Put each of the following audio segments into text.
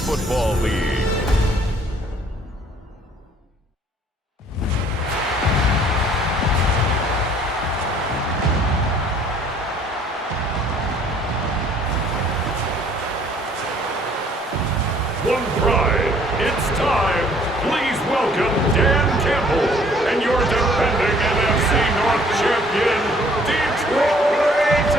Football League. One pride, it's time. Please welcome Dan Campbell and your defending NFC North champion, Detroit Lions.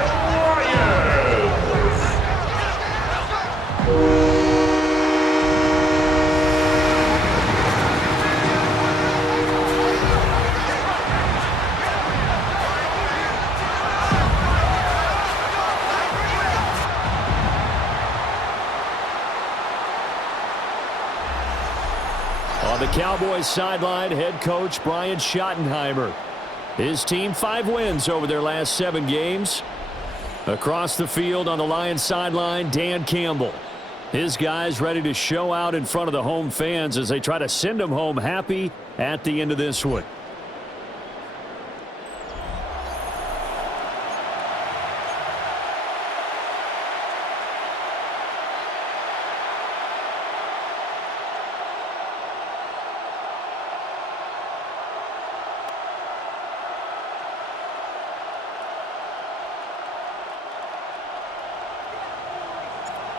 On the Cowboys sideline, head coach Brian Schottenheimer. His team 5 wins over their last 7 games. Across the field on the Lions sideline, Dan Campbell. His guys ready to show out in front of the home fans as they try to send them home happy at the end of this one.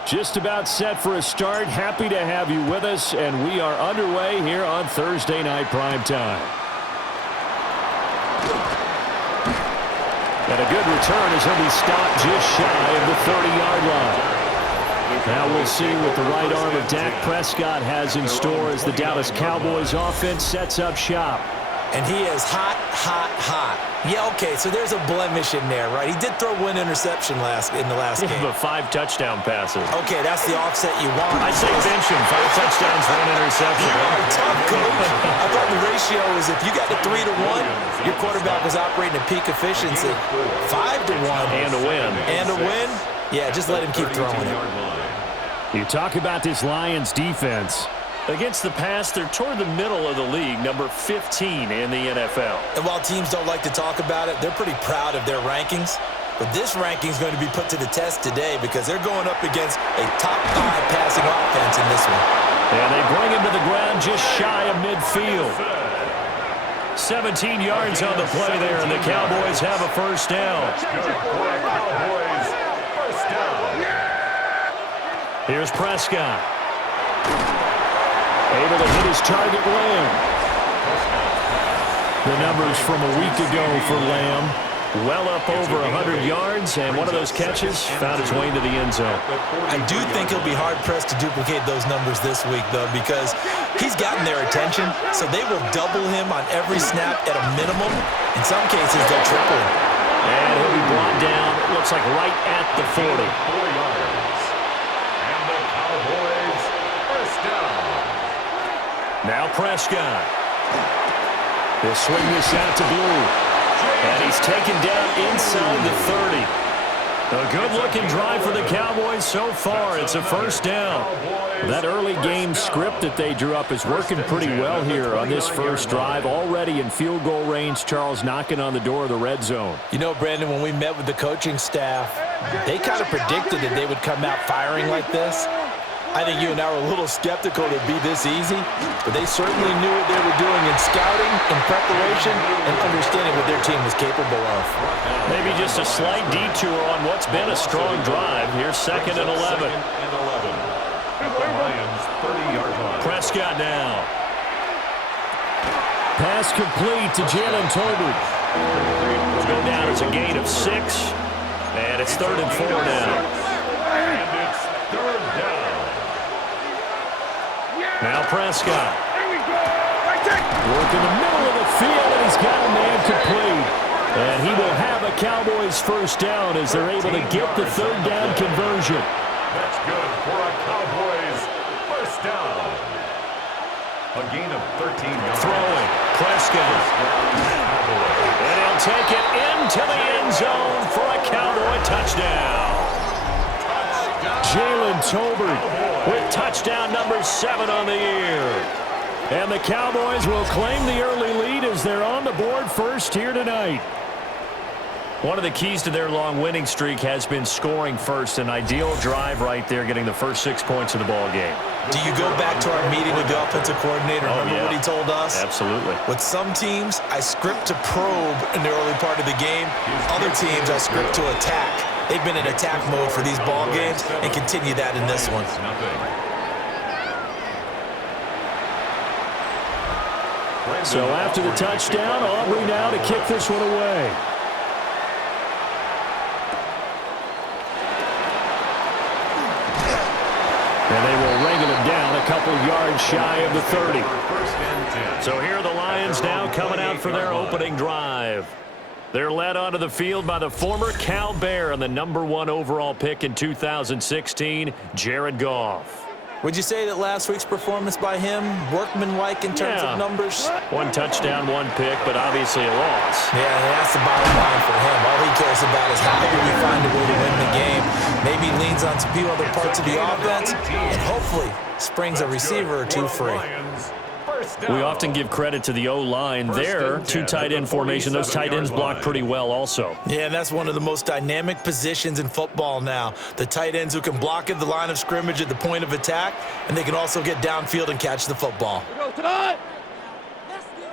Just about set for a start. Happy to have you with us, and we are underway here on Thursday Night Primetime. And a good return as he'll be stopped just shy of the 30-yard line. Now we'll see what the right arm of Dak Prescott has in store as the Dallas Cowboys offense sets up shop. And he is hot, hot, hot. Yeah, okay, so there's a blemish in there, right? He did throw one interception in the last game. But 5 touchdown passes. Okay, that's the offset you want. I say bench him. 5 touchdowns, 1 interception. Tough, coach. I thought the ratio was if you got to 3-to-1, your quarterback was operating at peak efficiency. 5-to-1. And a win. And a win? Yeah, just let him keep throwing it. You talk about this Lions defense. Against the pass, they're toward the middle of the league, number 15 in the NFL. And while teams don't like to talk about it, they're pretty proud of their rankings. But this ranking is going to be put to the test today because they're going up against a top 5 passing offense in this one. And they bring him to the ground just shy of midfield. 17 yards on the play there, and the Cowboys have a first down. Here's Prescott. Able to hit his target, Lamb. The numbers from a week ago for Lamb. Well up over 100 yards, and one of those catches found its way into the end zone. I do think he'll be hard-pressed to duplicate those numbers this week, though, because he's gotten their attention, so they will double him on every snap at a minimum. In some cases, they'll triple him. And he'll be brought down, looks like right at the 40. 4 yards. And the Cowboys first down. Now Prescott. He'll swing this out to Blue. And he's taken down inside the 30. A good-looking drive for the Cowboys so far. It's a first down. That early game script that they drew up is working pretty well here on this first drive. Already in field goal range, Charles knocking on the door of the red zone. You know, Brandon, when we met with the coaching staff, they kind of predicted that they would come out firing like this. I think you and I were a little skeptical it'd be this easy, but they certainly knew what they were doing in scouting, in preparation, and understanding what their team was capable of. Maybe just a slight detour on what's been a strong drive. Here's 2nd and 11. Lions 30-yard line. Prescott now. Pass complete to Jalen Tolbert. Will go down as a gain of 6, and it's 3rd and 4 now. And it's 3rd down. Now Prescott. Work in the middle of the field, and he's got a man complete. And he will have a Cowboys first down as they're able to get the 3rd down conversion. That's good for a Cowboys first down. A gain of 13 yards. Throwing. Prescott. And he'll take it into the end zone for a Cowboy touchdown. Jalen Tolbert with touchdown number 7 on the year. And the Cowboys will claim the early lead as they're on the board first here tonight. One of the keys to their long winning streak has been scoring first. An ideal drive right there, getting the first 6 points of the ball game. Do you go back to our meeting with the offensive coordinator? Remember what he told us? Absolutely. With some teams, I script to probe in the early part of the game. Other teams, I script to attack. They've been in attack mode for these ball games and continue that in this one. So after the touchdown, Aubrey now to kick this one away. And they will wrangle him down a couple yards shy of the 30. So here are the Lions now coming out for their opening drive. They're led onto the field by the former Cal Bear and the #1 overall pick in 2016, Jared Goff. Would you say that last week's performance by him, workmanlike in terms of numbers? 1 touchdown, 1 pick, but obviously a loss. Yeah, that's the bottom line for him. All he cares about is how do we find a way to win the game. Maybe leans on some few other parts of the offense, and hopefully springs a receiver or two free. We often give credit to the O-line there. 2 tight end formation. Those tight ends block pretty well also. Yeah, and that's one of the most dynamic positions in football now. The tight ends who can block at the line of scrimmage at the point of attack, and they can also get downfield and catch the football.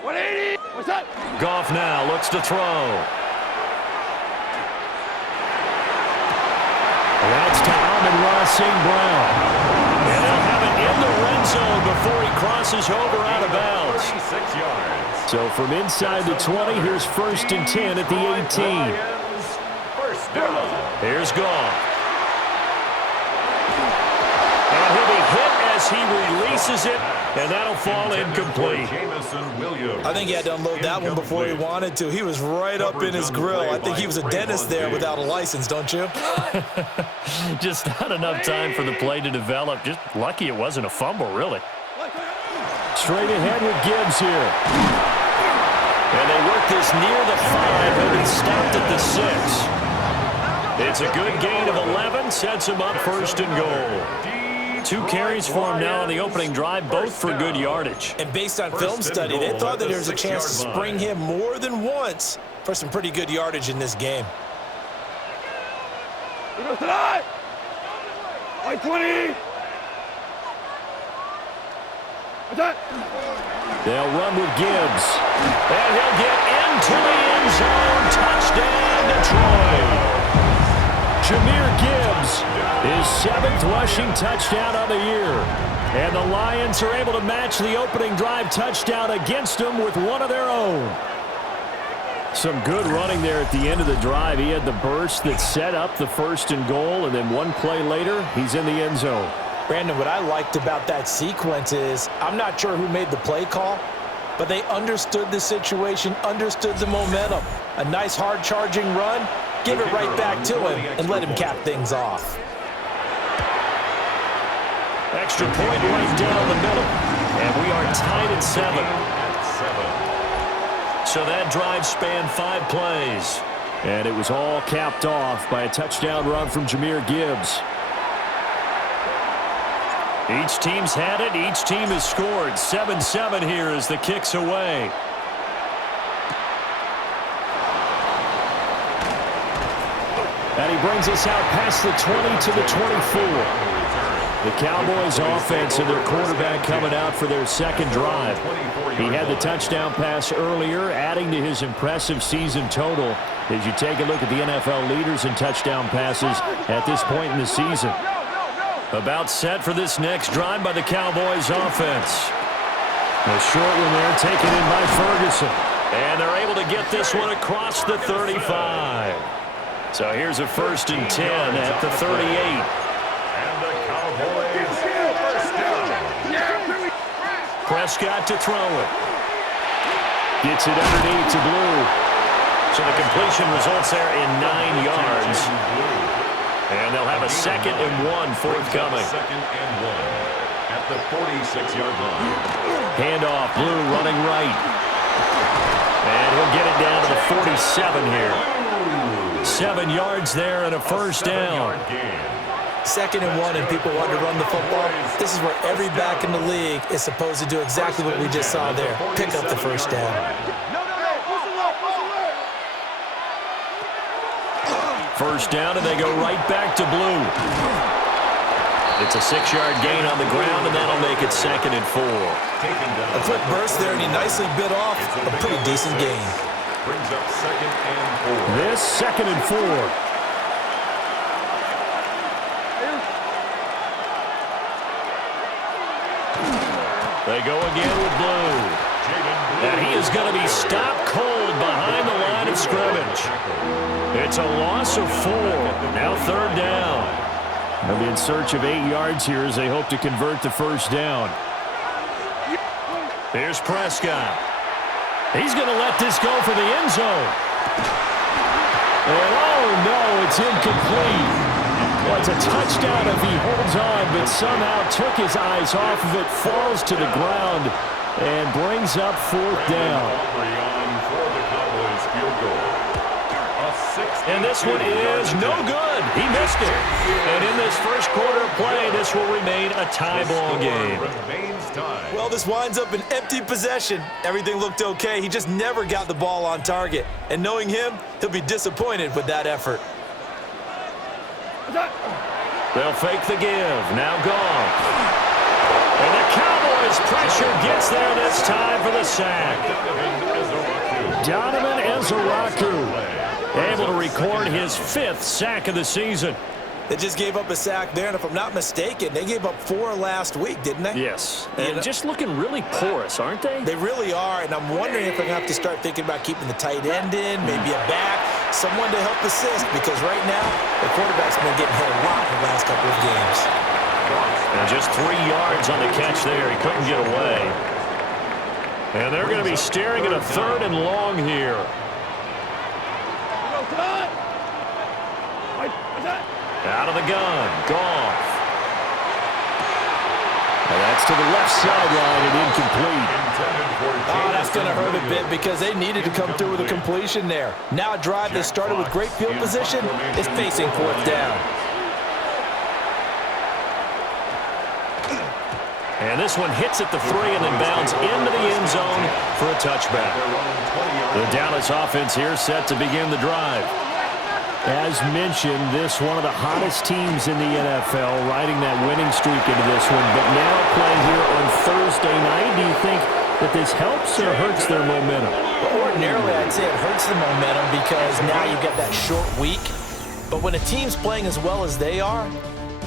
180. What's up? Goff now looks to throw. That's to Amon-Ra St. Brown. And they'll have it in the red zone before he crosses over out of bounds. 36 yards. So from inside the 20, here's 1st and 10 at the 18. First down. Here's Goff. And he'll be hit as he releases it, and that'll fall incomplete. I think he had to unload that one before he wanted to. He was right up in his grill. I think he was a dentist there without a license, don't you? Just not enough time for the play to develop. Just lucky it wasn't a fumble, really. Straight ahead with Gibbs here. And they work this near the 5. He'll be stopped at the 6. It's a good gain of 11. Sets him up 1st and goal. 2 carries for him now on the opening drive, both for good yardage. And based on film study, they thought that there was a chance to spring him more than once for some pretty good yardage in this game. Tonight. 20. They'll run with Gibbs. And he'll get into the end zone. Touchdown, Detroit. Jahmyr Gibbs, his 7th rushing touchdown of the year. And the Lions are able to match the opening drive touchdown against them with one of their own. Some good running there at the end of the drive. He had the burst that set up the 1st and goal, and then 1 play later, he's in the end zone. Brandon, what I liked about that sequence is I'm not sure who made the play call, but they understood the situation, understood the momentum. A nice hard-charging run, give it right back to him, and let him cap things off. Extra point right down the middle. And we are tied at 7. So that drive spanned 5 plays. And it was all capped off by a touchdown run from Jahmyr Gibbs. Each team's had it. Each team has scored. 7-7 here as the kick's away. And he brings us out past the 20 to the 24. The Cowboys offense and their quarterback coming out for their 2nd drive. He had the touchdown pass earlier, adding to his impressive season total as you take a look at the NFL leaders in touchdown passes at this point in the season. About set for this next drive by the Cowboys offense. A short one there taken in by Ferguson. And they're able to get this one across the 35. So here's a 1st and 10 at the 38. And the Cowboys first down. Prescott to throw it. Gets it underneath to Blue. So the completion results there in 9 yards. And they'll have a 2nd and 1 forthcoming. 2nd and 1 at the 46-yard line. Handoff, Blue running right. And he'll get it down to the 47 here. 7 yards there and a 1st down. 2nd and 1 and people want to run the football. This is where every back in the league is supposed to do exactly what we just saw there. Pick up the 1st down. 1st down, and they go right back to Blue. It's a 6-yard gain on the ground, and that'll make it 2nd and 4. A quick burst there, and he nicely bit off a pretty decent gain. Brings up 2nd and 4. This 2nd and 4. They go again with Blue. And he is going to be stopped cold behind the line of scrimmage. It's a loss of 4. Now 3rd down. They'll be in search of 8 yards here as they hope to convert the first down. Here's Prescott. He's going to let this go for the end zone. And oh no, it's incomplete. Well, it's a touchdown if he holds on, but somehow took his eyes off of it, falls to the ground, and brings up 4th down. And this one is no good. He missed it. And in this first quarter of play, this will remain a tie ball game. Well, this winds up an empty possession. Everything looked okay. He just never got the ball on target. And knowing him, he'll be disappointed with that effort. They'll fake the give. Now gone. And the Cowboys pressure gets there this time for the sack. Donovan Ezeraku able to record his 5th sack of the season. They just gave up a sack there, and if I'm not mistaken, they gave up 4 last week, didn't they? Yes, and just looking really porous, aren't they? They really are, and I'm wondering if I'm going to have to start thinking about keeping the tight end in, maybe a back, someone to help assist, because right now, the quarterback's been getting hit a lot in the last couple of games. And just 3 yards on the catch there. He couldn't get away. And they're going to be staring at a 3rd and long here. Out of the gun, Goff. And that's to the left sideline and incomplete. Oh, that's going to hurt a bit because they needed to come through with a completion there. Now a drive that started with great field position is facing 4th down. And this one hits at the 3 and then bounds into the end zone for a touchback. The Dallas offense here set to begin the drive. As mentioned, this one of the hottest teams in the NFL, riding that winning streak into this one. But now playing here on Thursday night, do you think that this helps or hurts their momentum? Well, ordinarily, I'd say it hurts the momentum because now you've got that short week. But when a team's playing as well as they are,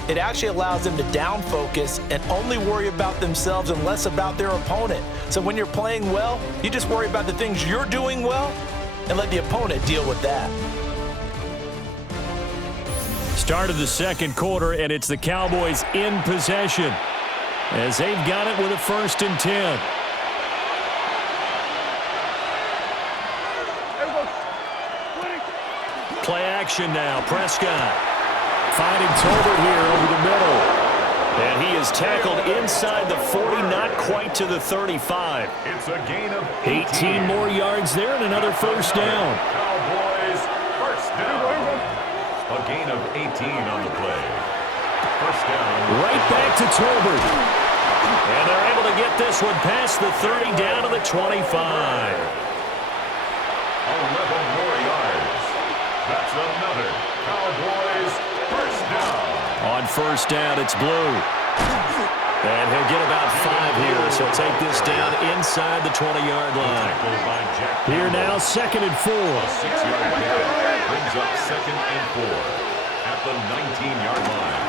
it actually allows them to down focus and only worry about themselves and less about their opponent. So when you're playing well, you just worry about the things you're doing well and let the opponent deal with that. Start of the second quarter, and it's the Cowboys in possession as they've got it with a 1st and 10. Play action now. Prescott finding Tolbert here over the middle. And he is tackled inside the 40, not quite to the 35. It's a gain of 18 more yards there and another 1st down. Cowboys 1st down. A gain of 18 on the play. 1st down. Right back to Tolbert. And they're able to get this one past the 30 down to the 25. 11 more yards. That's another Cowboys 1st down. On 1st down, it's Blue. And he'll get about 5 here, so take this down inside the 20-yard line. Here now, 2nd and 4. 6-yard pickup brings up 2nd and 4 at the 19-yard line.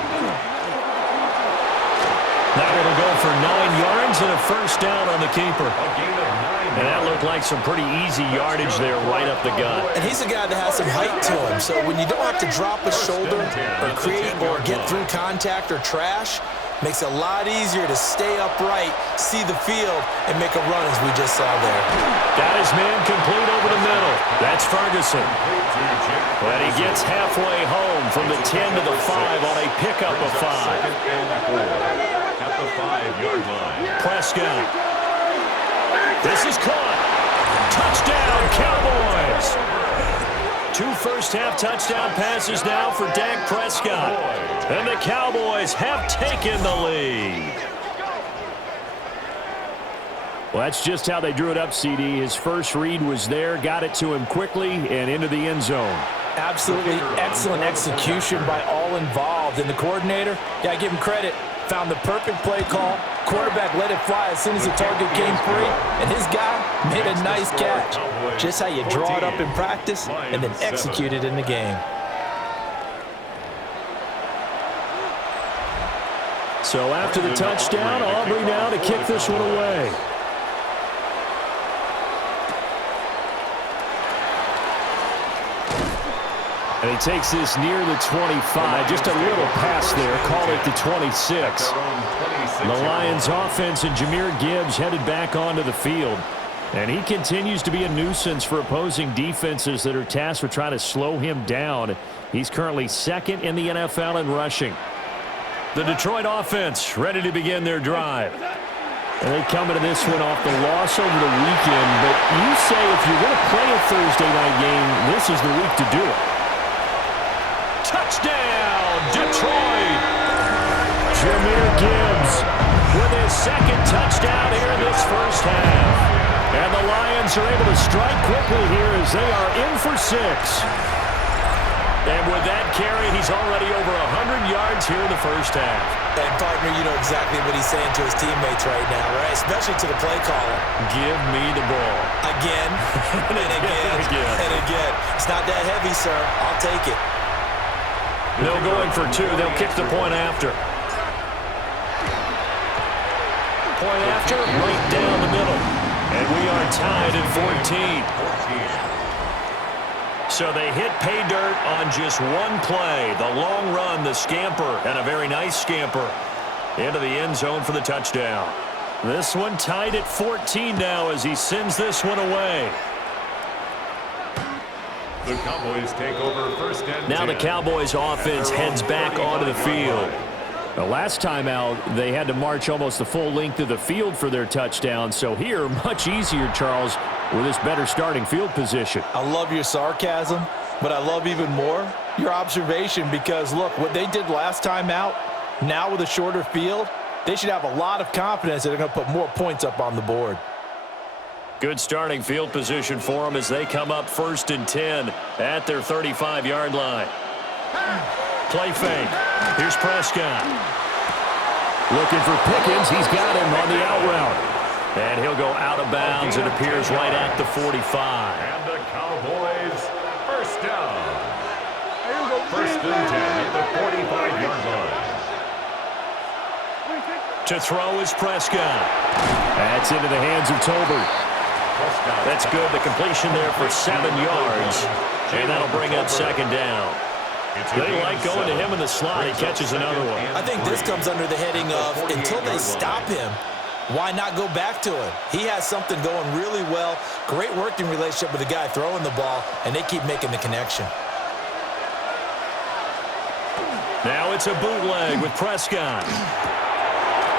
Now it'll go for 9 yards and a 1st down on the keeper. A gain of 9. And that looked like some pretty easy yardage there right up the gut. And he's a guy that has some height to him, so when you don't have to drop a shoulder or create or get through contact or trash, makes it a lot easier to stay upright, see the field, and make a run as we just saw there. Got his man complete over the middle. That's Ferguson. And he gets halfway home from the 10 to the 5 on a pickup of 5. 2nd and 4 at the 5-yard line. Prescott. This is caught. Touchdown, Cowboys. 2 first-half touchdown passes now for Dak Prescott. And the Cowboys have taken the lead. Well, that's just how they drew it up, CD. His first read was there, got it to him quickly, and into the end zone. Absolutely excellent execution by all involved. And the coordinator, yeah, give him credit, found the perfect play call. Quarterback let it fly as soon as the target came free, and his guy made a nice catch. Just how you draw it up in practice and then execute it in the game. So after the touchdown, Aubrey now to kick this one away. And he takes this near the 25. Just a little pass there. Call it the 26. The Lions offense and Jahmyr Gibbs headed back onto the field. And he continues to be a nuisance for opposing defenses that are tasked with trying to slow him down. He's currently second in the NFL in rushing. The Detroit offense ready to begin their drive. And they come into this one off the loss over the weekend. But you say if you're going to play a Thursday night game, this is the week to do it. Touchdown, Detroit! Jahmyr Gibbs with his second touchdown here in this first half. And the Lions are able to strike quickly here as they are in for 6. And with that carry, he's already over 100 yards here in the first half. And, partner, you know exactly what he's saying to his teammates right now, right? Especially to the play caller. Give me the ball. Again, and again, and again. It's not that heavy, sir. I'll take it. They'll go in for 2. They'll kick the point after. Point after, right down the middle. And we are tied at 14. So they hit pay dirt on just one play. The long run, the scamper, and a very nice scamper into the end zone for the touchdown. This one tied at 14 now as he sends this one away. The Cowboys take over first and 10. Now the Cowboys offense heads back onto the field. The last time out, they had to march almost the full length of the field for their touchdown. So here, much easier, Charles, with this better starting field position. I love your sarcasm, but I love even more your observation because, look, what they did last time out, now with a shorter field, they should have a lot of confidence that they're going to put more points up on the board. Good starting field position for them as they come up first and 10 at their 35-yard line. Play fake. Here's Prescott. Looking for Pickens. He's got him on the out route. And he'll go out of bounds. It appears right at the 45. And the Cowboys first down. First and 10 at the 45-yard line. To throw is Prescott. That's into the hands of Tolbert. That's good. The completion there for 7 yards. And that'll bring up second down. They like going to him in the slot. He catches another one. I think this comes under the heading of until they stop him, why not go back to it? He has something going really well. Great working relationship with the guy throwing the ball, and they keep making the connection. Now it's a bootleg with Prescott.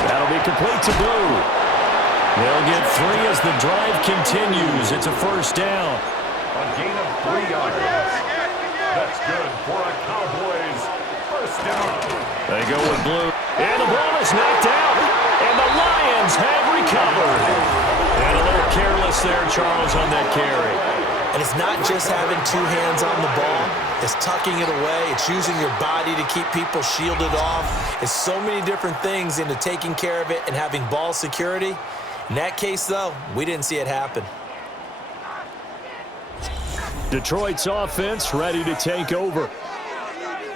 That'll be complete to Blue. They'll get 3 as the drive continues. It's a first down. A gain of 3 yards. That's good for a Cowboys first down. They go with Blue. And the ball is knocked out. And the Lions have recovered. And a little careless there, Charles, on that carry. And it's not just having 2 hands on the ball. It's tucking it away. It's using your body to keep people shielded off. It's so many different things into taking care of it and having ball security. In that case, though, we didn't see it happen. Detroit's offense ready to take over.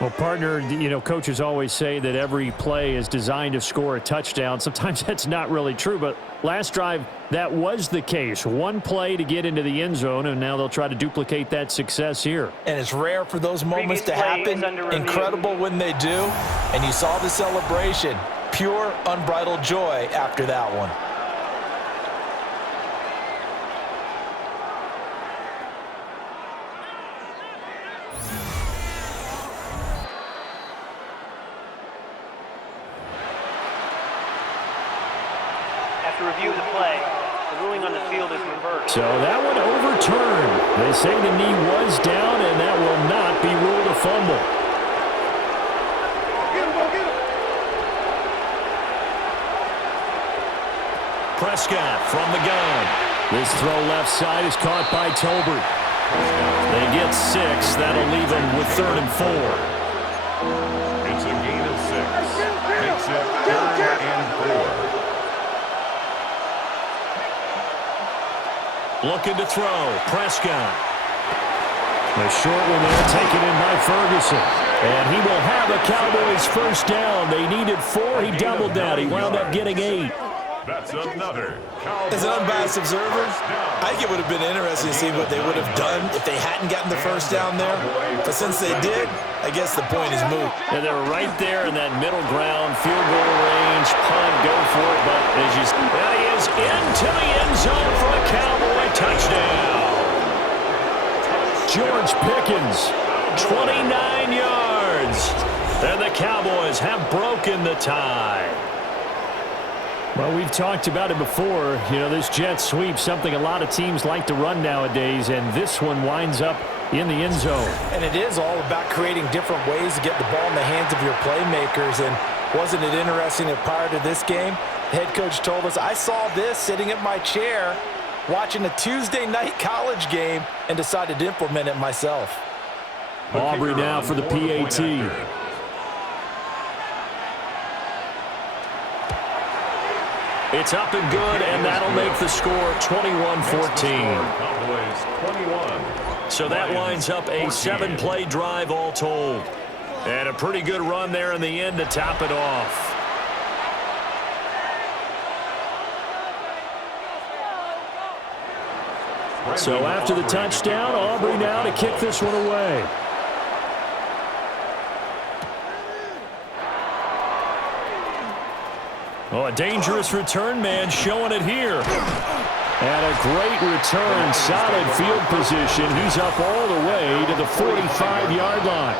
Well, partner, you know, coaches always say that every play is designed to score a touchdown. Sometimes that's not really true, but last drive, that was the case. One play to get into the end zone, and now they'll try to duplicate that success here. And it's rare for those moments to happen. Incredible when they do. And you saw the celebration. Pure, unbridled joy after that one. After review of the play, the ruling on the field is reversed. So that one overturned. They say the knee was down, and that will not be ruled a fumble. Prescott from the gun. This throw left side is caught by Tolbert. They get 6. That'll leave them with 3rd and 4. It's a gain of 6. Makes it 3rd and 4. Looking to throw. Prescott. A short one there, taken in by Ferguson. And he will have a Cowboys first down. They needed 4. He doubled that. He wound up getting 8. That's another. As an unbiased observer, I think it would have been interesting to see what they would have done if they hadn't gotten the first down there. But since they did, I guess the point is moot. And they're right there in that middle ground, field goal range, punt, go for it. But as you see, that he is into the end zone for a Cowboy touchdown. George Pickens, 29 yards. And the Cowboys have broken the tie. Well, we've talked about it before. You know, this jet sweep, something a lot of teams like to run nowadays, and this one winds up in the end zone. And it is all about creating different ways to get the ball in the hands of your playmakers. And wasn't it interesting that prior to this game, the head coach told us, I saw this sitting at my chair watching a Tuesday night college game and decided to implement it myself. Aubrey now for the PAT. It's up and good, and that'll make the score 21-14. So that winds up a 7-play drive all told. And a pretty good run there in the end to top it off. So after the touchdown, Aubrey now to kick this one away. Oh, a dangerous return man showing it here. And a great return, solid field position. He's up all the way to the 45-yard line.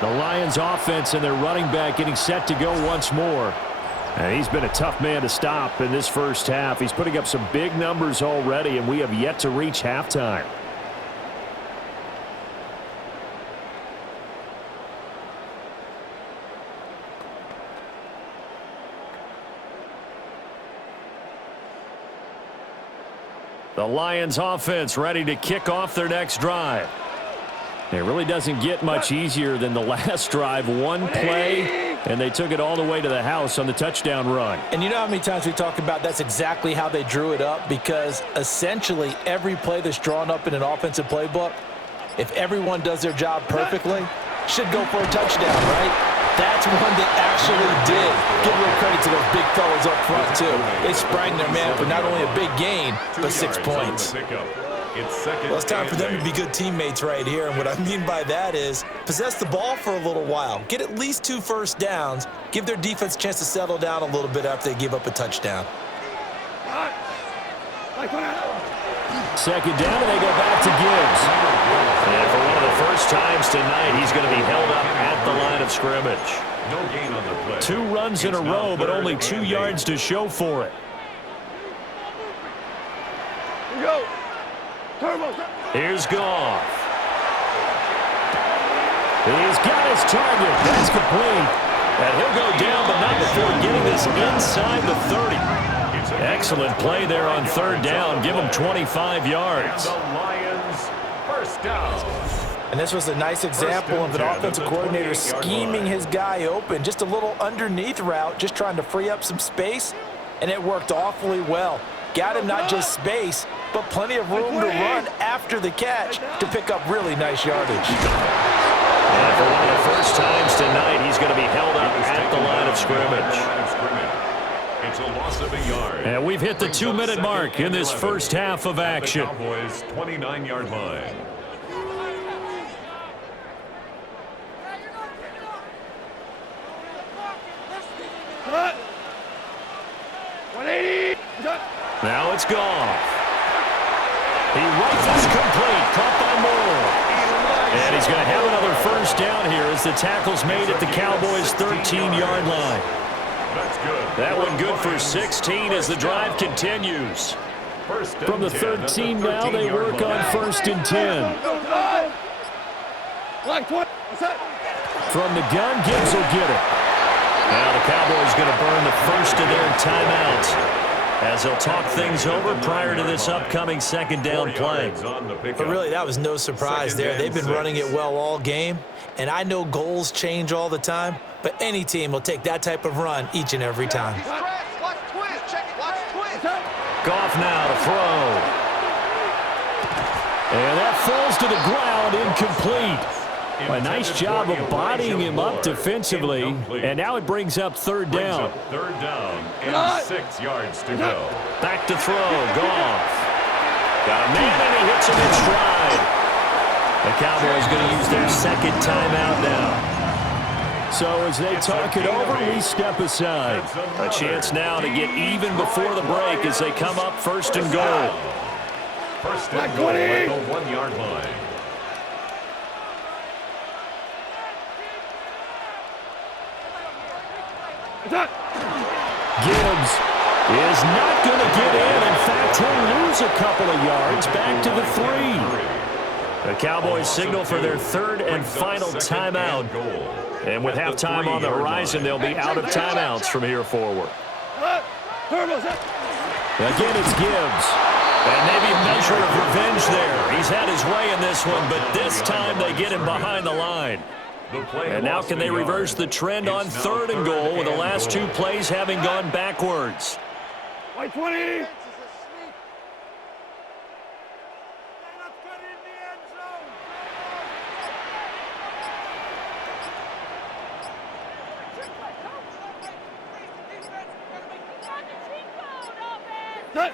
The Lions offense and their running back getting set to go once more. And he's been a tough man to stop in this first half. He's putting up some big numbers already, and we have yet to reach halftime. The Lions offense ready to kick off their next drive. It really doesn't get much easier than the last drive. One play, and they took it all the way to the house on the touchdown run. And you know how many times we talk about that's exactly how they drew it up? Because essentially every play that's drawn up in an offensive playbook, if everyone does their job perfectly, should go for a touchdown, right? That's one that actually did. Give real credit to those big fellas up front, too. They sprang their man for not only a big gain, but 6 points. Well, it's time for them to be good teammates right here, and what I mean by that is possess the ball for a little while, get at least 2 first downs, give their defense a chance to settle down a little bit after they give up a touchdown. Second down, and they go back to Gibbs. And for one of the first times tonight, he's going to be held up at the line of scrimmage. No gain on the play. 2 runs in a row, but only 2 yards to show for it. Go. Turbo. Here's Goff. He's got his target. That's complete. And he'll go down, but not before getting this inside the 30. Excellent play there on 3rd down. Give him 25 yards. And the Lions first down. And this was a nice example of an offensive coordinator scheming his guy open. Just a little underneath route, just trying to free up some space, and it worked awfully well. Got him not just space, but plenty of room to run after the catch to pick up really nice yardage. And for one of the first times tonight, he's going to be held up at the line of scrimmage. It's a loss of a yard. And we've hit the 2-minute mark in this first half of action. Cowboys 29-yard line. Now it's Goff. He rifles complete, caught by Moore. And he's going to have another first down here as the tackle's made at the Cowboys' 13-yard line. That's good. That one good for 16 as the drive continues. From the 13 now, they work on 1st and 10. From the gun, Gibbs will get it. Now the Cowboys going to burn the first of their timeouts. as they'll talk things over prior to this upcoming second down play. But really, that was no surprise there. They've been running it well all game, and I know goals change all the time, but any team will take that type of run each and every time. Goff now to throw. And that falls to the ground, incomplete. A nice job of bodying him up defensively, and now it brings up third down. Third down and 6 yards to go. Back to throw, Goff. Got a man, and he hits him in stride. The Cowboys going to use their second timeout now. So as they talk it over, we step aside. A chance now to get even before the break as they come up first and goal. First and goal at the 1-yard line. Gibbs is not going to get in. In fact, he'll lose a couple of yards back to the 3. The Cowboys signal for their third and final timeout. And with halftime on the horizon, they'll be out of timeouts from here forward. Again, it's Gibbs. And maybe a measure of revenge there. He's had his way in this one, but this time they get him behind the line. And now can they reverse the trend on third and goal with the last 2 plays having gone backwards? White 20.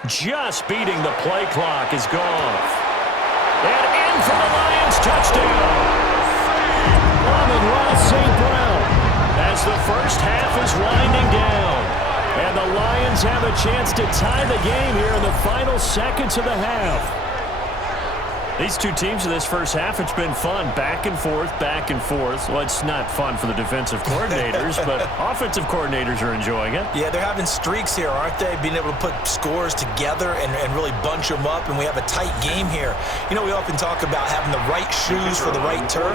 Just beating the play clock is Goff. And in for the Lions touchdown. Amon-Ra St. Brown as the first half is winding down. And the Lions have a chance to tie the game here in the final seconds of the half. These two teams in this first half, it's been fun. Back and forth, back and forth. Well, it's not fun for the defensive coordinators, but offensive coordinators are enjoying it. Yeah, they're having streaks here, aren't they? Being able to put scores together and really bunch them up, and we have a tight game here. You know, we often talk about having the right shoes for the right turf.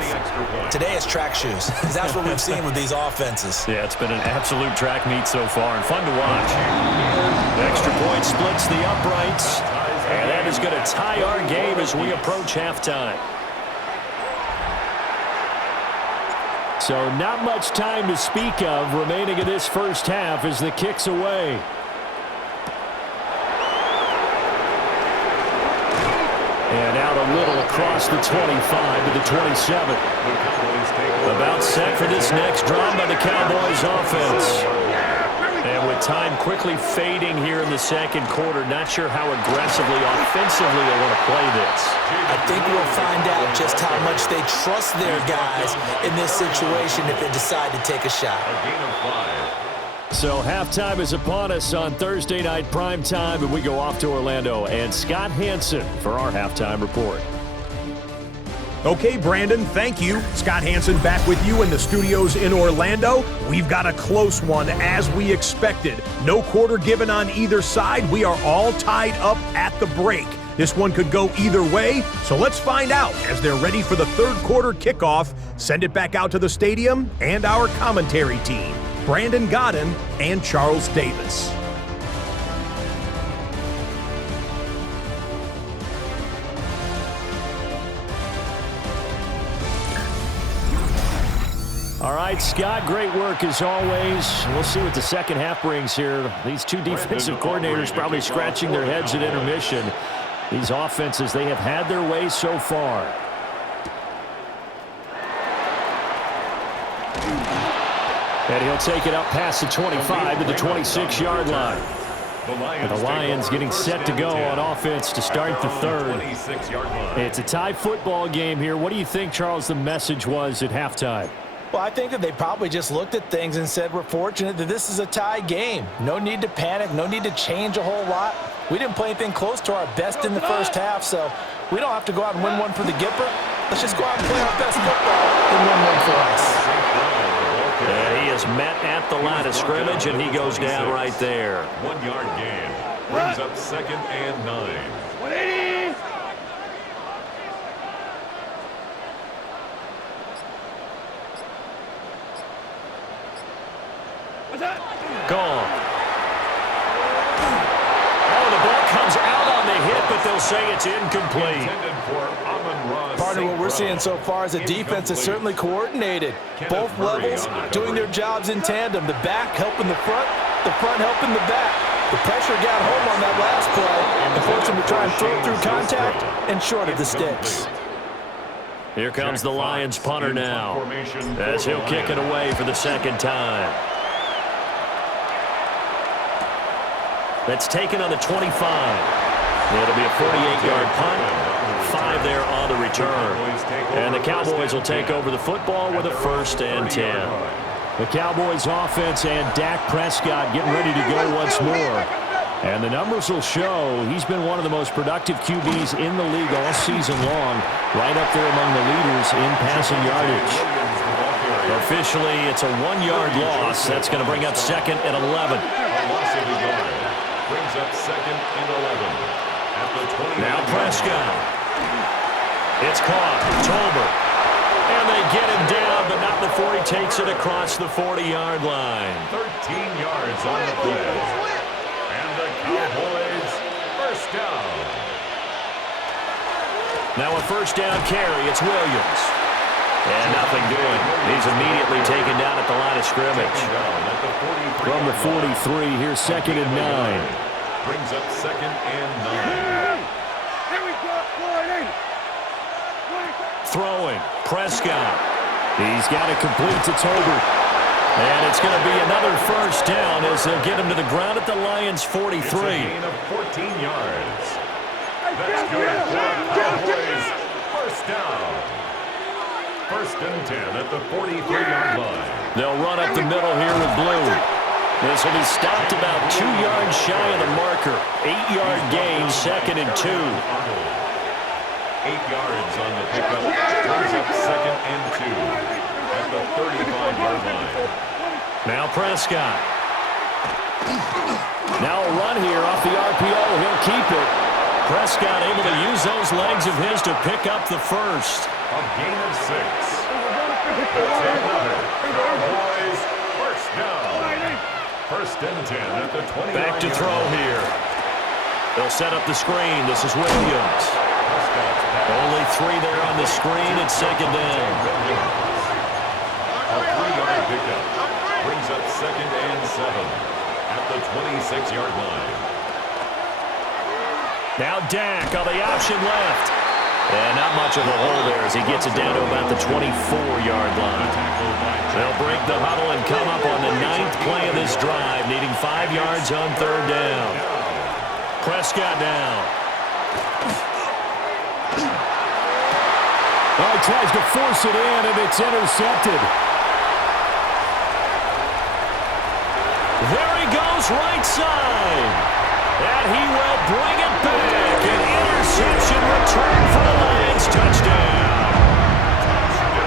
Today it's track shoes, because that's what we've seen with these offenses. Yeah, it's been an absolute track meet so far, and fun to watch. The extra point splits the uprights. And that is going to tie our game as we approach halftime. So not much time to speak of remaining in this first half as the kick's away. And out a little across the 25 to the 27. About set for this next drive by the Cowboys offense. And with time quickly fading here in the second quarter, not sure how aggressively, offensively they want to play this. I think we'll find out just how much they trust their guys in this situation if they decide to take a shot. So halftime is upon us on Thursday night prime time, and we go off to Orlando. And Scott Hansen for our halftime report. Okay, Brandon, thank you. Scott Hansen back with you in the studios in Orlando. We've got a close one, as we expected. No quarter given on either side. We are all tied up at the break. This one could go either way, so let's find out as they're ready for the third quarter kickoff. Send it back out to the stadium and our commentary team, Brandon Godden and Charles Davis. All right, Scott, great work as always. We'll see what the second half brings here. These two defensive coordinators probably scratching their heads at intermission. These offenses, they have had their way so far. And he'll take it up past the 25 to the 26-yard line. And the Lions getting set to go on offense to start the third. It's a tie football game here. What do you think, Charles, the message was at halftime? Well, I think that they probably just looked at things and said, we're fortunate that this is a tie game. No need to panic, no need to change a whole lot. We didn't play anything close to our best in the first half, so we don't have to go out and win one for the Gipper. Let's just go out and play our best football and win one for us. And he is met at the line of scrimmage, and he goes down right there. 1-yard gain brings up 2nd and 9. 180. Gone. will say it's incomplete. Partner, what we're seeing so far is the defense is certainly coordinated. Both levels doing their jobs in tandem. The back helping the front helping the back. The pressure got home on that last play and forced him to try and throw through contact and short of the sticks. Here comes the Lions punter now, as he'll kick it away for the second time. That's taken on the 25. It'll be a 48-yard punt, 5 there on the return. And the Cowboys will take over the football with a 1st and 10. The Cowboys offense and Dak Prescott getting ready to go once more. And the numbers will show he's been one of the most productive QBs in the league all season long, right up there among the leaders in passing yardage. Officially, it's a 1-yard loss. That's going to bring up 2nd and 11. Brings up 2nd and 11. At the 20. Now Prescott. It's caught. Tolbert. And they get him down, but not before he takes it across the 40-yard line. 13 yards on the play. And the Cowboys first down. Now a first down carry. It's Williams. And nothing doing. He's immediately taken down at the line of scrimmage. From the 43, here's 2nd and 9. Brings up 2nd and 9. Here we go, 40. Throwing. Prescott. He's got it complete to Tolbert. And it's going to be another first down as they'll get him to the ground at the Lions' 43. It's a gain of 14 yards. That's good for Cowboys. First down. 1st and 10 at the 43-yard line. They'll run up the middle here with Blue. This will be stopped about 2 yards shy of the marker. 8-yard gain, 2nd and 2. 8 yards on the pickup. Brings up 2nd and 2 at the 35-yard line. Now Prescott. Now a run here off the RPO. He'll keep it. Prescott able to use those legs of his to pick up the first. A gain of 6. That's another. Cowboys first down. 1st and 10 at the 20. Back to throw here. They'll set up the screen. This is Williams. Only 3 there on the screen. It's 2nd down. A 3-yard pickup. Brings up 2nd and 7 at the 26-yard line. Now Dak on the option left. And not much of a hole there as he gets it down to about the 24-yard line. They'll break the huddle and come up on the 9th play of this drive, needing 5 yards on 3rd down. Prescott down. Oh, he tries to force it in, and it's intercepted. There he goes, right side. And he will bring it back. An interception return for the Lions. Touchdown.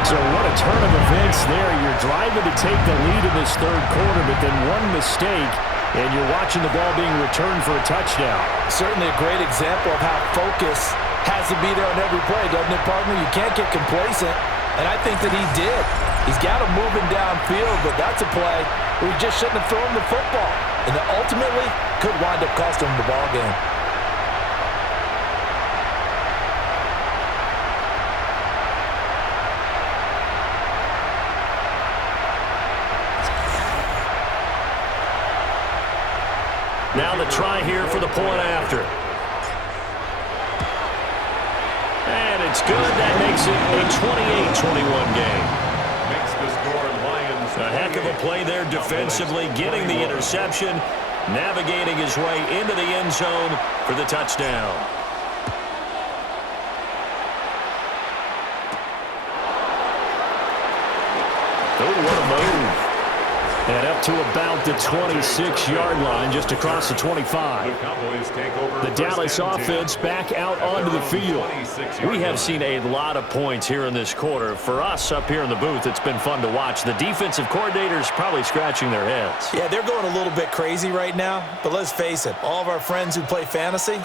So what a turn of events there. You're driving to take the lead in this 3rd quarter, but then one mistake, and you're watching the ball being returned for a touchdown. Certainly a great example of how focus has to be there on every play, doesn't it, partner? You can't get complacent, and I think that he did. He's got him moving downfield, but that's a play where he just shouldn't have thrown the football, and that ultimately could wind up costing him the ball game. Now the try here for the point after. And it's good. That makes it a 28-21 game. Makes the score Lions. A heck of a play there defensively, getting the interception, navigating his way into the end zone for the touchdown. Oh, what a move. And up to about the 26-yard line, just across the 25. The Cowboys take over. The Dallas offense back out onto the field. We have seen a lot of points here in this quarter. For us up here in the booth, it's been fun to watch. The defensive coordinators probably scratching their heads. Yeah, they're going a little bit crazy right now, but let's face it, all of our friends who play fantasy,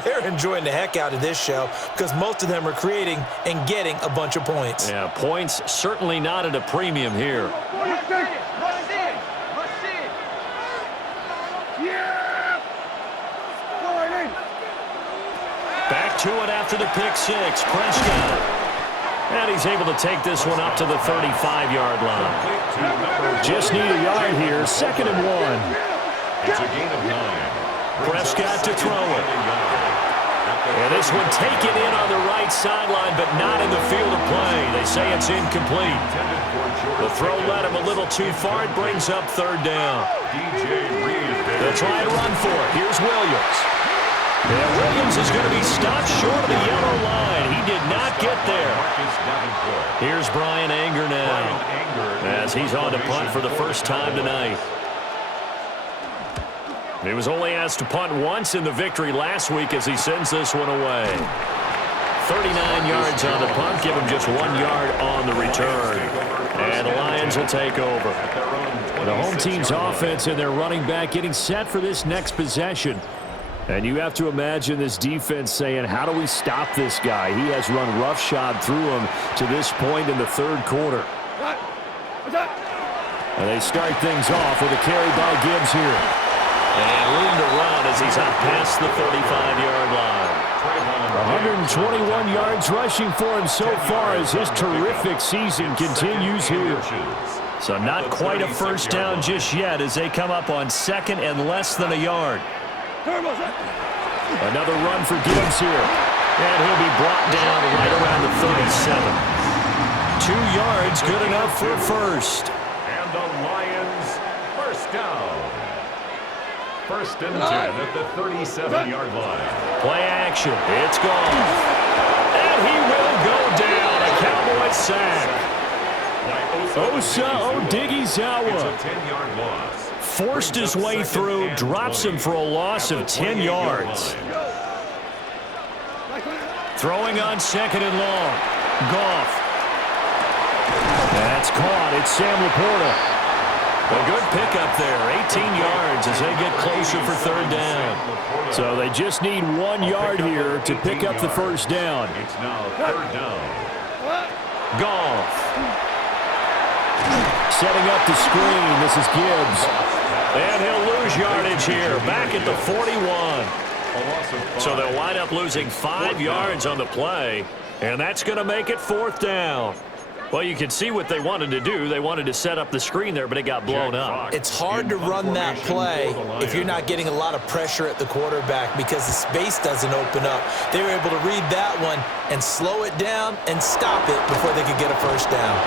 they're enjoying the heck out of this show because most of them are creating and getting a bunch of points. Yeah, points certainly not at a premium here. to it after the pick six. Prescott. And he's able to take this one up to the 35-yard line. Just need a yard here. 2nd and 1. It's a gain of 9. Prescott to throw it. And this one taken in on the right sideline, but not in the field of play. They say it's incomplete. The throw led him a little too far. It brings up 3rd down. They'll try and run for it. Here's Williams. And Williams is going to be stopped short of the yellow line. He did not get there. Here's Brian Anger now, as he's on to punt for the first time tonight. He was only asked to punt once in the victory last week as he sends this one away. 39 yards on the punt, give him just 1 yard on the return. And the Lions will take over. The home team's offense and their running back getting set for this next possession. And you have to imagine this defense saying, how do we stop this guy? He has run roughshod through him to this point in the 3rd quarter. And they start things off with a carry by Gibbs here. And room to run as he's up past the 35-yard line. 121 yards rushing for him so far as his terrific season continues here. So not quite a first down just yet as they come up on 2nd and less than a yard. Another run for Gibbs here. And he'll be brought down right around the 37. 2 yards, good enough for a first. And the Lions first down. 1st and 10 at the 37-yard line. Play action. It's gone. And he will go down. A Cowboys sack. Osa Odighizuwa. It's a 10-yard loss. Forced his way through, drops him for a loss of 10 yards. Throwing on 2nd and long. Goff. That's caught. It's Sam Laporta. A good pickup there. 18 yards as they get closer for 3rd down. So they just need 1 yard here to pick up the first down. It's now 3rd down. Goff. Setting up the screen. This is Gibbs. And he'll lose yardage here. Back at the 41. So they'll wind up losing 5 yards on the play. And that's going to make it 4th down. Well, you can see what they wanted to do. They wanted to set up the screen there, but it got blown up. It's hard to run that play if you're not getting a lot of pressure at the quarterback because the space doesn't open up. They were able to read that one and slow it down and stop it before they could get a first down.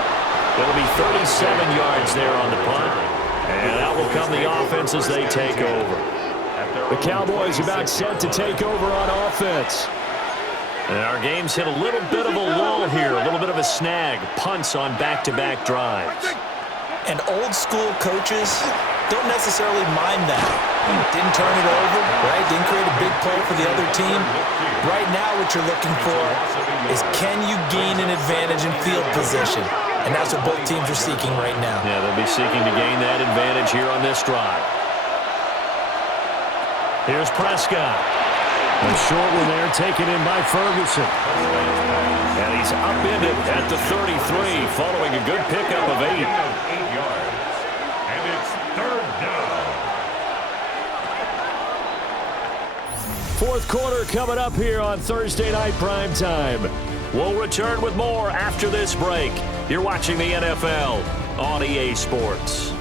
It'll be 37 yards there on the punt. And out will come the offense as they take over. The Cowboys about set to take over on offense. And our game's hit a little bit of a lull here, a little bit of a snag. Punts on back-to-back drives. And old-school coaches don't necessarily mind that. Didn't turn it over, right? Didn't create a big play for the other team. Right now what you're looking for is can you gain an advantage in field position? And that's what both teams are seeking right now. Yeah, they'll be seeking to gain that advantage here on this drive. Here's Prescott. A short one there taken in by Ferguson. And he's upended at the 33 following a good pickup of 8. 8 yards. And it's 3rd down. 4th quarter coming up here on Thursday Night Prime Time. We'll return with more after this break. You're watching the NFL on EA Sports.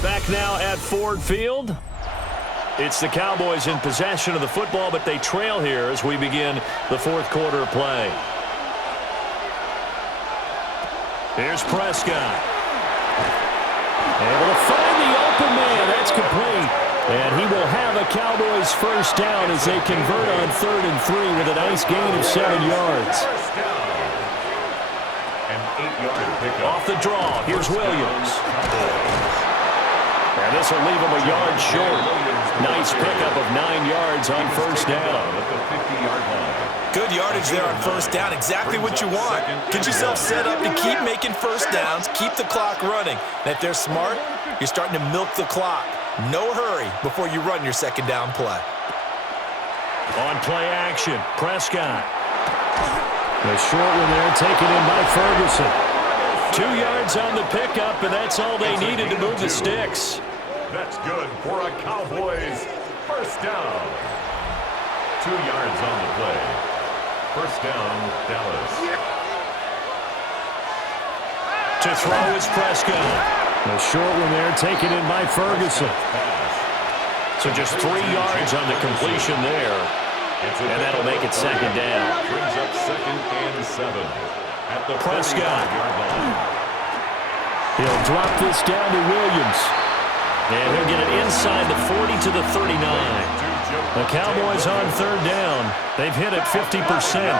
Back now at Ford Field. It's the Cowboys in possession of the football, but they trail here as we begin the 4th quarter of play. Here's Prescott. Able to find the open man. That's complete. And he will have a Cowboys first down as they convert on 3rd and 3 with a nice gain of 7 yards. An 8-yard pickup. Off the draw, here's Williams. And this will leave him a yard short. Nice pickup of 9 yards on first down. Good yardage there on first down. Exactly what you want. Get yourself set up to keep making first downs, keep the clock running. And if they're smart, you're starting to milk the clock. No hurry before you run your second down play. On play action, Prescott. The short one there taken in by Ferguson. 2 yards on the pickup, and that's all they needed to move the sticks. That's good for a Cowboys first down. 2 yards on the play. First down, Dallas. To throw is Prescott. The short one there taken in by Ferguson. So just 3 yards on the completion there. And that'll make it second down. Brings up 2nd and 7 at the Prescott. 45-yard line. He'll drop this down to Williams. And he'll get it inside the 40 to the 39. The Cowboys on third down. They've hit it 50%,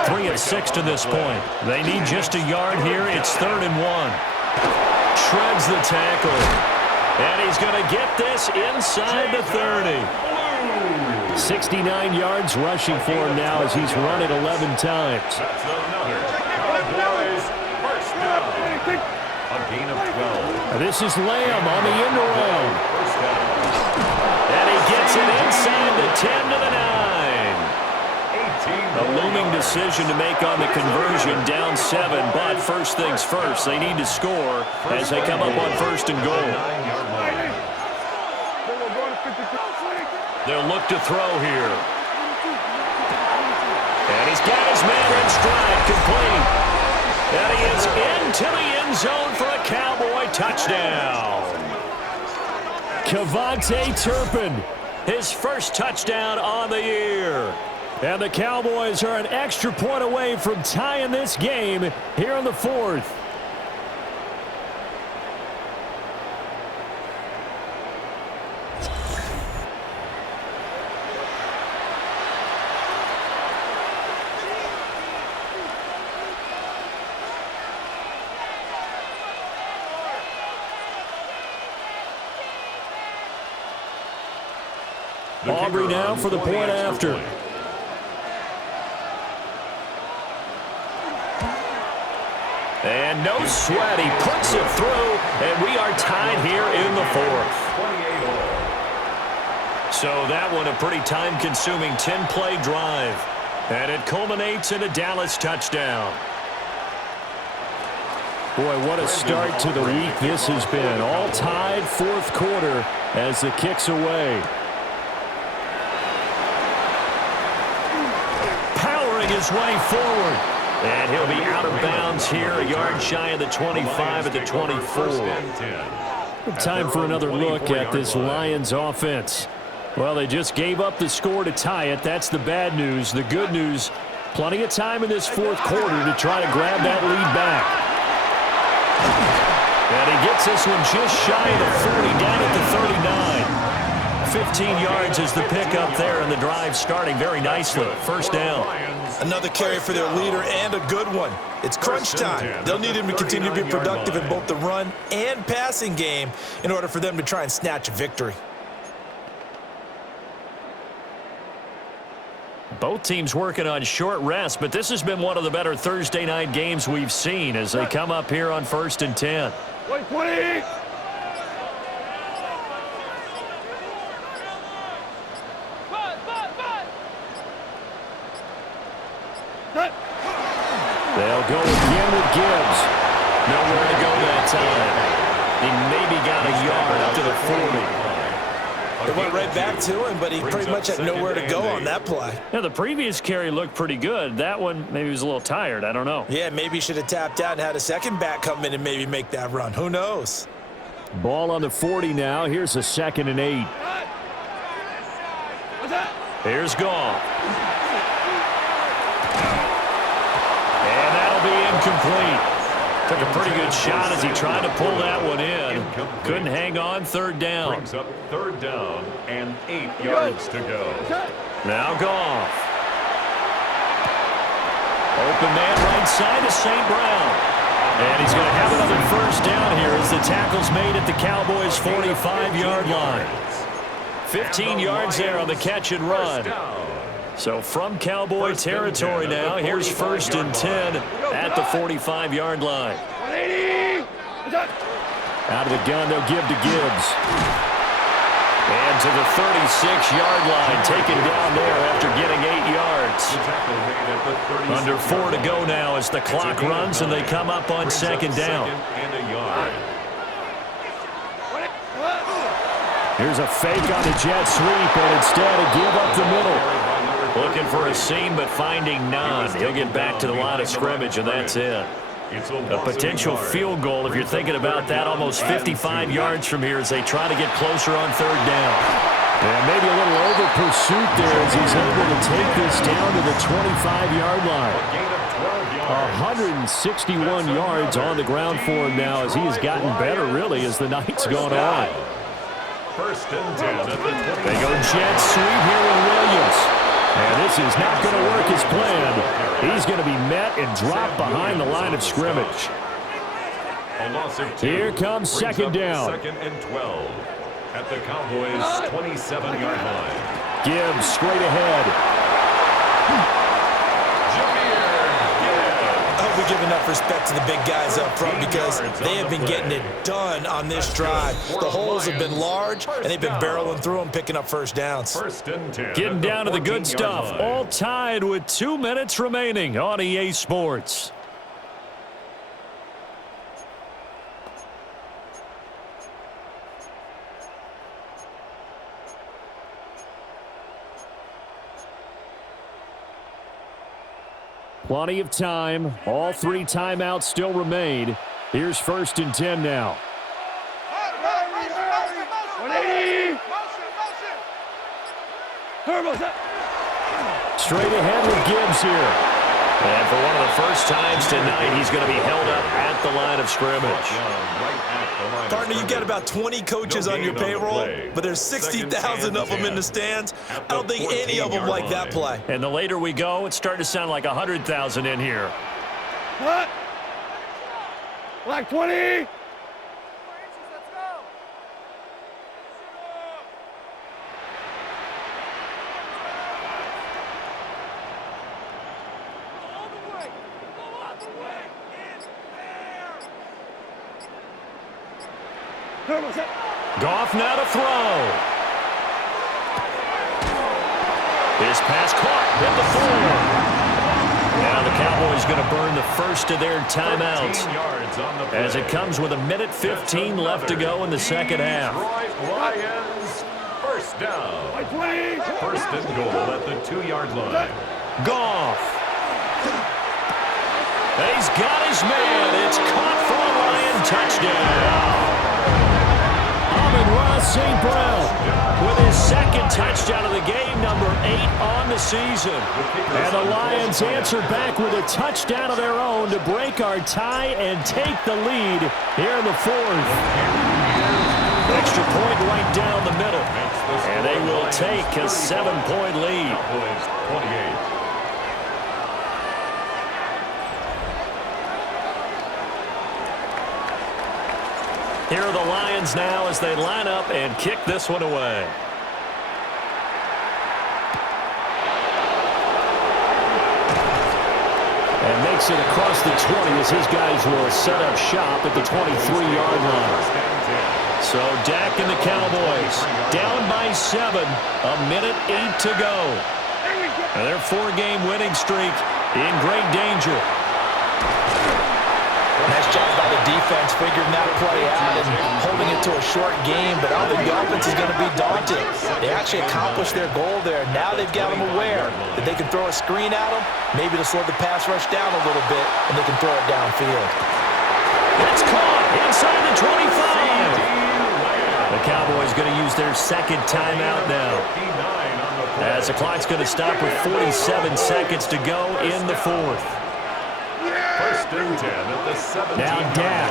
3 of 6 to this point. They need just a yard here. It's 3rd and 1. Shreds the tackle. And he's going to get this inside the 30. 69 yards rushing for him now as he's run it 11 times. That's another Cowboys first down. A gain of 12. This is Lamb on the end around. First down. And he gets it inside the 10 to the 9. 18. A looming decision to make on the conversion, down 7. But first things first, they need to score as they come up on 1st and goal. 9-yard line. They'll look to throw here. And he's got his man in stride, complete. And he is into the end zone for a Cowboy touchdown. Kevontae Turpin, his first touchdown on the year. And the Cowboys are an extra point away from tying this game here in the 4th. Aubrey now for the point after. And no sweat. He puts it through, and we are tied here in the 4th. So that one a pretty time-consuming 10-play drive. And it culminates in a Dallas touchdown. Boy, what a start to the week this has been. All tied 4th quarter as the kick's away. His way forward, and he'll be out of bounds here, a yard shy of the 25 at the 24. Time for another look at this Lions offense. Well, they just gave up the score to tie it. That's the bad news. The good news, plenty of time in this 4th quarter to try to grab that lead back. And he gets this one just shy of the 40, down at the 39. 15 yards is the pickup there, and the drive starting very nicely. First down. Another carry for their leader, and a good one. It's crunch time. They'll need him to continue to be productive in both the run and passing game in order for them to try and snatch a victory. Both teams working on short rest, but this has been one of the better Thursday night games we've seen as they come up here on 1st and 10. 20. They'll go again with Gibbs. Nowhere to go that time. He maybe got a yard up to the 40. They went right back to him, but he pretty much had nowhere to go on that play. Yeah, the previous carry looked pretty good. That one, maybe he was a little tired. I don't know. Yeah, maybe he should have tapped out and had a second back come in and maybe make that run. Who knows? Ball on the 40 now. Here's a 2nd and 8. Here's Goff. And that'll be incomplete. Took a pretty good shot as he tried to pull that one in. Couldn't hang on. 3rd down. Brings up 3rd down and 8 yards to go. Now Goff. Open man right side to St. Brown. And he's going to have another first down here as the tackle's made at the Cowboys' 45-yard line. 15 yards there on the catch and run. So from Cowboy territory now, here's 1st and 10 at the 45-yard line. Out of the gun, they'll give to Gibbs. And to the 36-yard line, taken down there after getting 8 yards. Under 4 to go now as the clock runs and they come up on second down. Here's a fake on the jet sweep, and instead a give up the middle. Looking for a seam, but finding none. He'll get back to the line of scrimmage, and that's it. A potential field goal, if you're thinking about that, almost 55 yards from here as they try to get closer on third down. And maybe a little over pursuit there as he's able to take this down to the 25-yard line. 161 yards on the ground for him now as he has gotten better, really, as the night's gone on. First and 10 at the 20. They go jet sweep here with Williams. And this is not going to work as planned. He's going to be met and dropped behind the line of scrimmage. Here comes second down. Second and 12 at the Cowboys' 27-yard line. Gibbs straight ahead. I hope we give enough respect to the big guys up front because they have been getting it done on this drive. The holes have been large, and they've been barreling through them, picking up first downs. First and 10. Getting down to the good stuff. All tied with 2 minutes remaining on EA Sports. Plenty of time. All 3 timeouts still remain. Here's first and 10 now. 180. Straight ahead with Gibbs here. And for one of the first times tonight, he's going to be held up at the line of scrimmage. Partner, you got about 20 coaches on your payroll, but there's 60,000 of them in the stands. I don't think any of them like that play. And the later we go, it's starting to sound like 100,000 in here. What? Black 20. Goff now to throw. His pass caught at the 4. Now the Cowboys going to burn the first of their timeouts as it comes with 1:15 left to go in the second half. Lions, first down. First and goal at the 2-yard line. Goff. And he's got his man. It's caught for a Lion touchdown. Ross St. Brown with his second touchdown of the game, number 8 on the season. And the Lions answer back with a touchdown of their own to break our tie and take the lead here in the 4th. Extra point right down the middle. And they will take a 7-point lead. 28. Here are the Lions now as they line up and kick this one away. And makes it across the 20 as his guys will set up shop at the 23-yard line. So Dak and the Cowboys down by 7, 1:08 to go. And their 4-game winning streak in great danger. Nice job by the defense figuring that play out and holding it to a short game, but I don't think the offense is going to be daunted. They actually accomplished their goal there. Now they've got them aware that they can throw a screen at them, maybe to slow the pass rush down a little bit, and they can throw it downfield. It's caught inside the 25. The Cowboys going to use their second timeout now, as the clock's going to stop with 47 seconds to go in the 4th. First and 10 at the 17. Now Dak.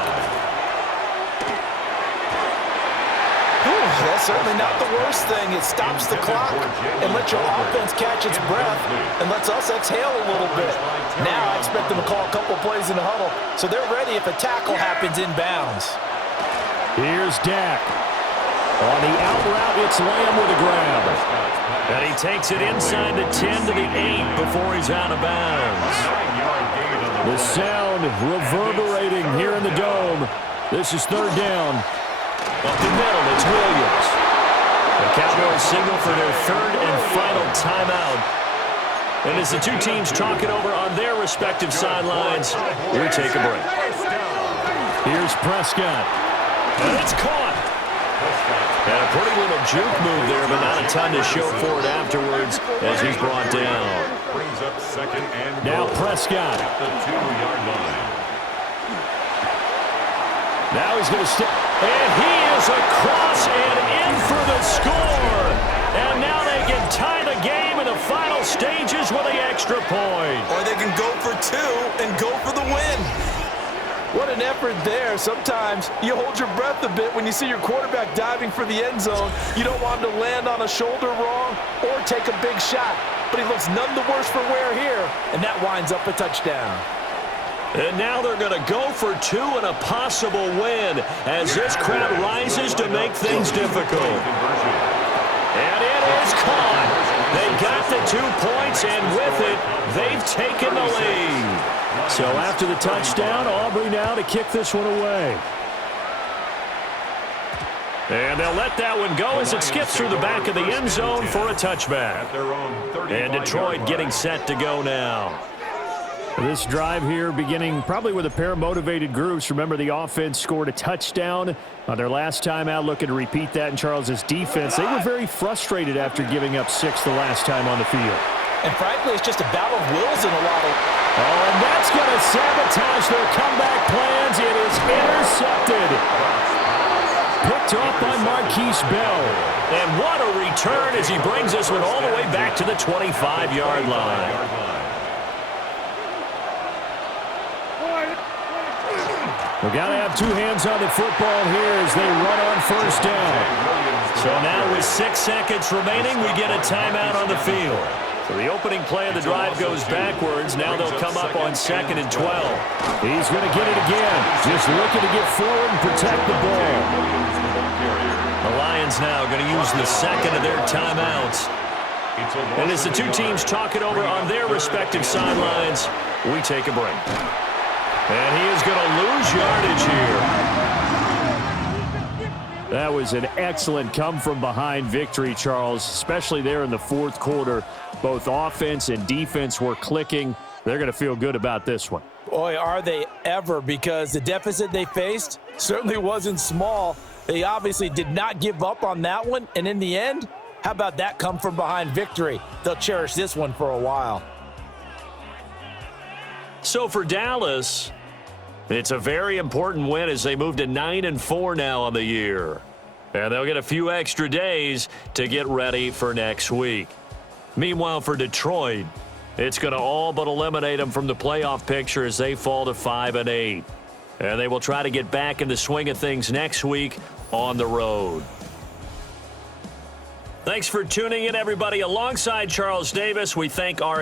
That's certainly not the worst thing. It stops the clock and lets your offense catch its breath and lets us exhale a little bit. Now I expect them to call a couple plays in the huddle so they're ready if a tackle happens inbounds. Here's Dak. On the out route, it's Lamb with a grab. And he takes it inside the 10 to the 8 before he's out of bounds. The sound reverberating here in the dome. This is third down. Up the middle, it's Williams. The Cowboys signal for their third and final timeout. And as the two teams talk it over on their respective sidelines, we take a break. Here's Prescott. And it's caught. And a pretty little juke move there, but not a ton to show for it afterwards as he's brought down. Brings up second and Now Prescott. at the 2-yard line. Now he's going to stick. And he is across and in for the score. And now they can tie the game in the final stages with the extra point. Or they can go for two and go for the win. What an effort there. Sometimes you hold your breath a bit when you see your quarterback diving for the end zone. You don't want him to land on a shoulder wrong or take a big shot. But he looks none the worse for wear here, and that winds up a touchdown. And now they're going to go for two and a possible win as this crowd rises to make things difficult. And it is caught. They got the 2 points, and with it, they've taken the lead. So after the touchdown, Aubrey now to kick this one away. And they'll let that one go as it skips through the back of the end zone for a touchback. And Detroit getting set to go now. This drive here beginning probably with a pair of motivated groups. Remember, the offense scored a touchdown on their last time out, looking to repeat that in Charles's defense. They were very frustrated after giving up 6 the last time on the field. And frankly, it's just a battle of wills in a lot of... Oh, and that's going to sabotage their comeback plans. It is intercepted. Picked off by Marquise Bell. And what a return as he brings this one all the way back to the 25-yard line. We've got to have 2 hands on the football here as they run on first down. So now with 6 seconds remaining, we get a timeout on the field. So the opening play of the drive goes backwards. Now they'll come up on 2nd and 12. He's going to get it again. Just looking to get forward and protect the ball. The Lions now going to use the second of their timeouts. And as the two teams talk it over on their respective sidelines, we take a break. And he is going to lose yardage here. That was an excellent come-from-behind victory, Charles, especially there in the fourth quarter. Both offense and defense were clicking. They're going to feel good about this one. Boy, are they ever, because the deficit they faced certainly wasn't small. They obviously did not give up on that one, and in the end, how about that come-from-behind victory? They'll cherish this one for a while. So for Dallas, it's a very important win as they move to 9-4 now on the year. And they'll get a few extra days to get ready for next week. Meanwhile, for Detroit, it's going to all but eliminate them from the playoff picture as they fall to 5-8. And they will try to get back in the swing of things next week on the road. Thanks for tuning in, everybody. Alongside Charles Davis, we thank our